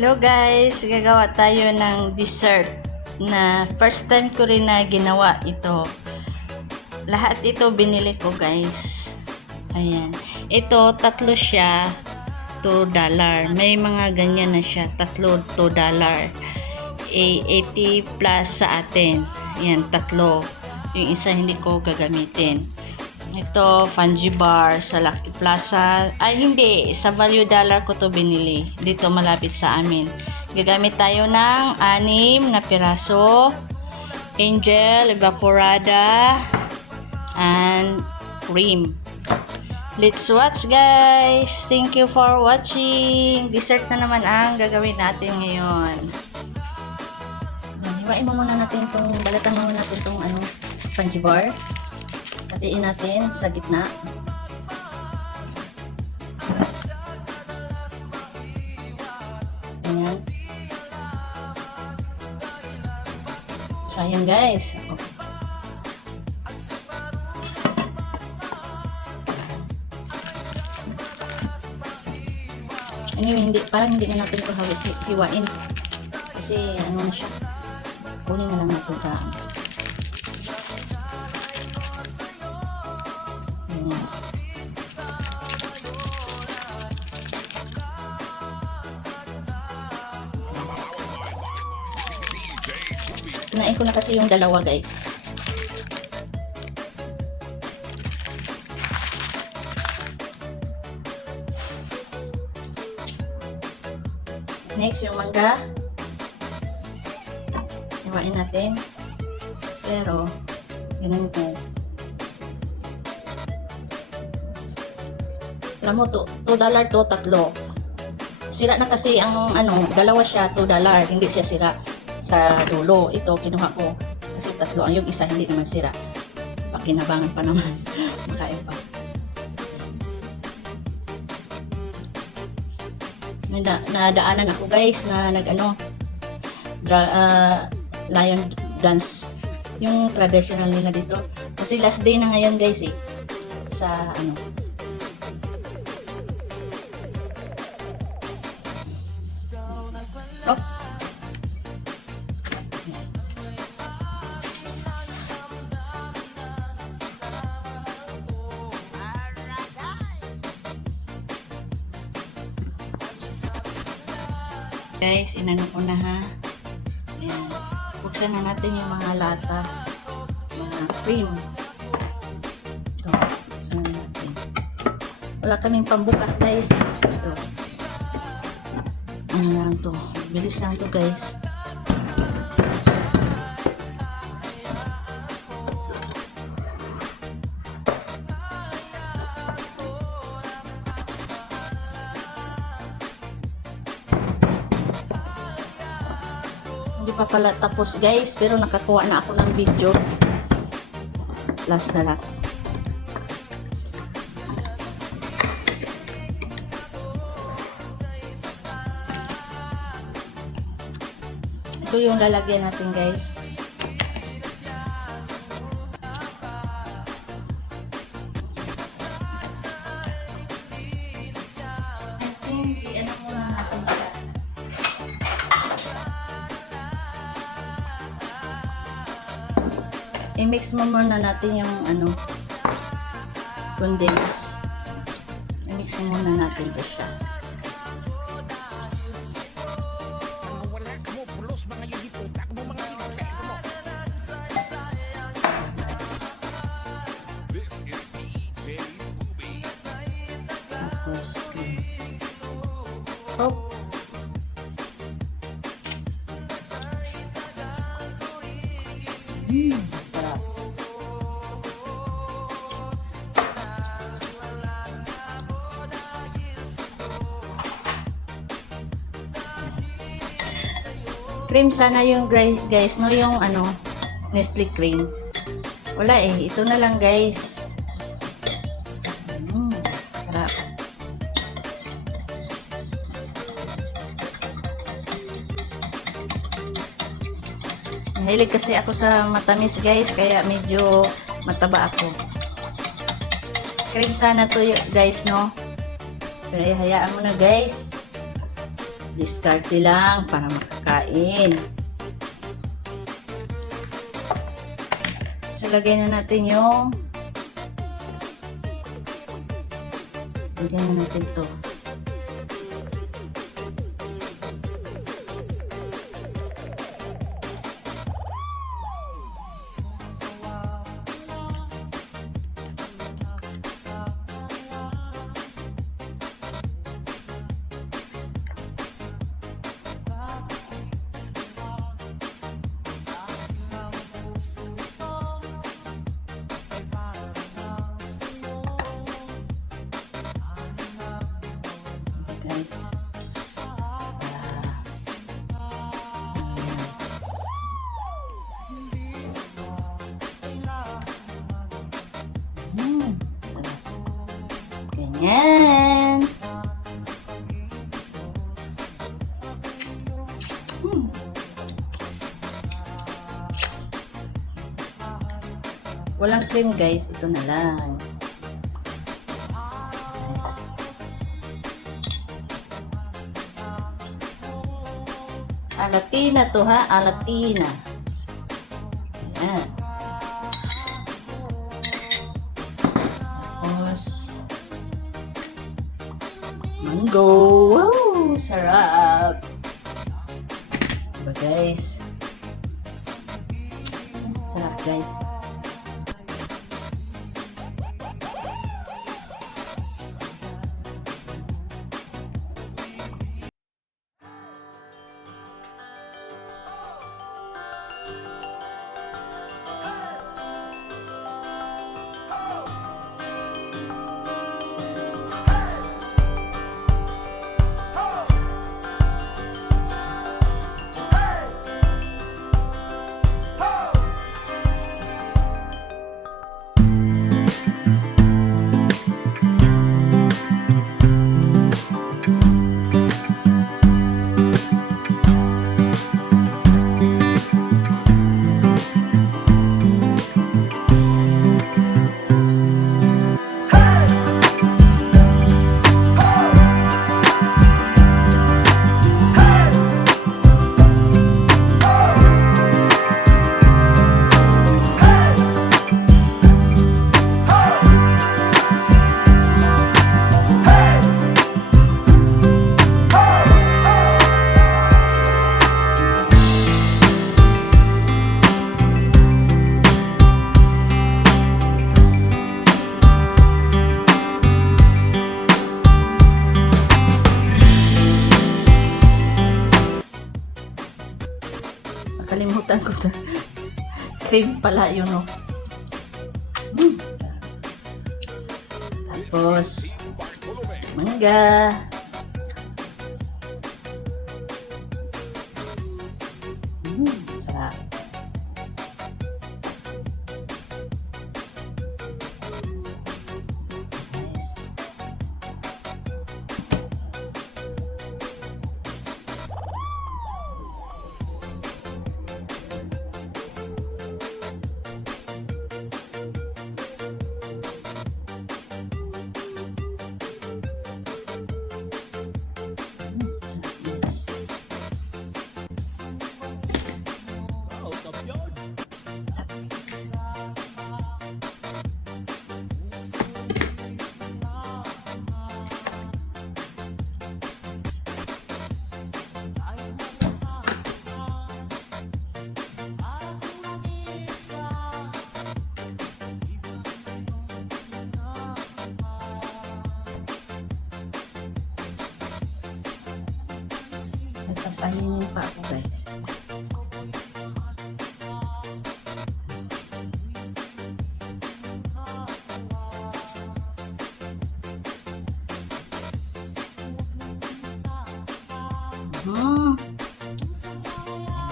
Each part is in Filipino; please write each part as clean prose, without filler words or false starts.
Hello guys, gagawa tayo ng dessert na first time ko rin na ginawa ito. Lahat ito binili ko guys. Ayan. Ito, tatlo siya, $2. May mga ganyan na siya, tatlo, $2. 80 plus sa atin. Ayan, tatlo. Yung isa hindi ko gagamitin. Ito, Fungi Bar sa Lucky Plaza. Ay, hindi. Sa Value Dollar ko to binili. Dito malapit sa amin. Gagamit tayo ng 6 na piraso. Angel, Evaporada, and cream. Let's watch guys. Thank you for watching. Dessert na naman ang gagawin natin ngayon. Hiwain mo muna natin itong, balatan mo muna natin itong Fungi Bar. Hatiin natin sa gitna. Ayan. So, ayan guys. Anyway, parang hindi na natin ito hiwain. Kasi ano na siya. Kunin na lang natin sa Kinain ko na kasi yung dalawa guys. Next yung mangga. Iwain natin. Pero ganito. Alam mo, $2 to, tatlo. Sira na kasi ang dalawa siya, $2. Hindi siya sira sa dulo. Ito, kinuha ko. Kasi tatlo. Ang yung isa, hindi naman sira. Pakinabangan pa naman. Makain pa. Nadaanan ako guys na lion dance. Yung traditional nila dito. Kasi last day na ngayon guys eh. Sa Oh. Guys, inano ko na ha. Ayan. Buksan na natin yung mga lata. Mga cream. Ito. Buksan na natin. Wala kaming pambukas guys. Ito. Ano lang to. Bilis lang to guys. Hindi pa pala tapos guys, pero nakakuha na ako ng video. Last na lang. Ito yung lalagyan natin guys. I-mix mo muna natin yung condense. I-mix muna natin ito siya. Tapos, oh. Sarap. Cream sana yung guys, no, yung Nestle cream. Wala eh, ito na lang guys. Sarap. Mahilig kasi ako sa matamis guys, kaya medyo mataba ako. Cream sana to guys, no? Pero hayaan mo na guys. Diskarte lang para makakain. So, lagay na natin yung lagyan na natin to. Ganyan. Walang cream guys, ito na lang. Alatina to ha, alatina. Ayan. Tapos, mango. Wow, sarap. Diba guys? Sarap guys. Nakalimutan ko na. Cream pala yun, no? Tapos, mangga. Sarap. Pahininin pa ako guys.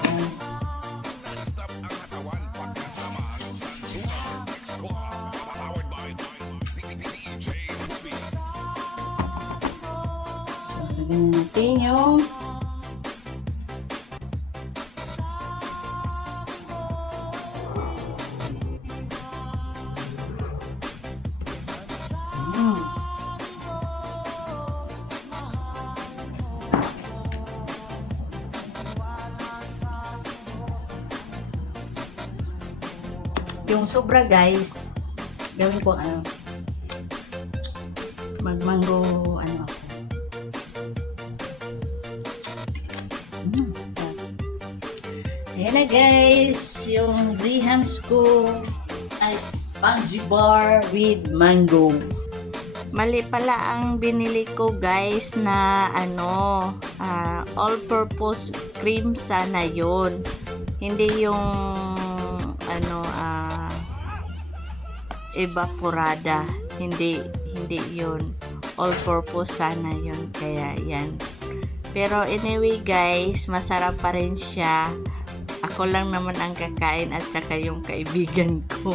Guys. So, lagyan na natin yung Yung sobra guys, gawin ko ano, magmango ano ako. Ayan na guys, yung Grahams ko ay Panji bar with mango. Mali pala ang binili ko guys na ano, all-purpose cream sana yon. Hindi yung ano, evaporada. Hindi yun. All-purpose sana yun. Kaya yan. Pero anyway guys, masarap pa rin siya. Ako lang naman ang kakain at saka yung kaibigan ko.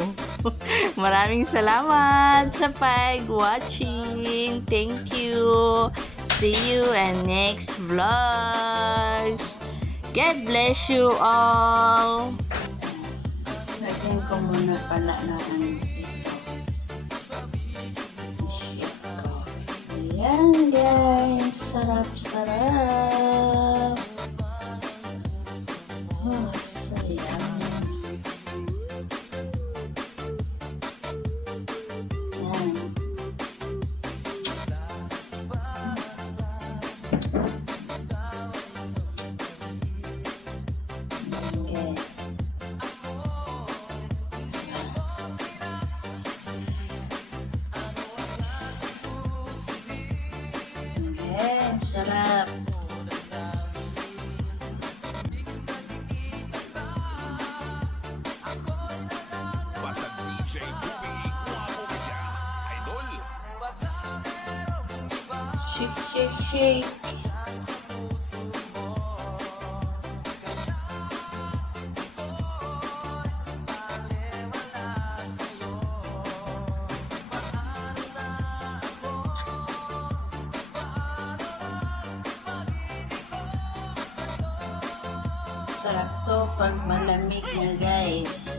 Maraming salamat sa pag-watching. Thank you. See you in next vlogs. God bless you all. Lagyan ko muna pala na ano ito. Ayan guys. Sarap-sarap. Oh, sayang. Yan. Okay. Okay, sarap. Shake, shake, shake. Sarap to pag malamig na guys.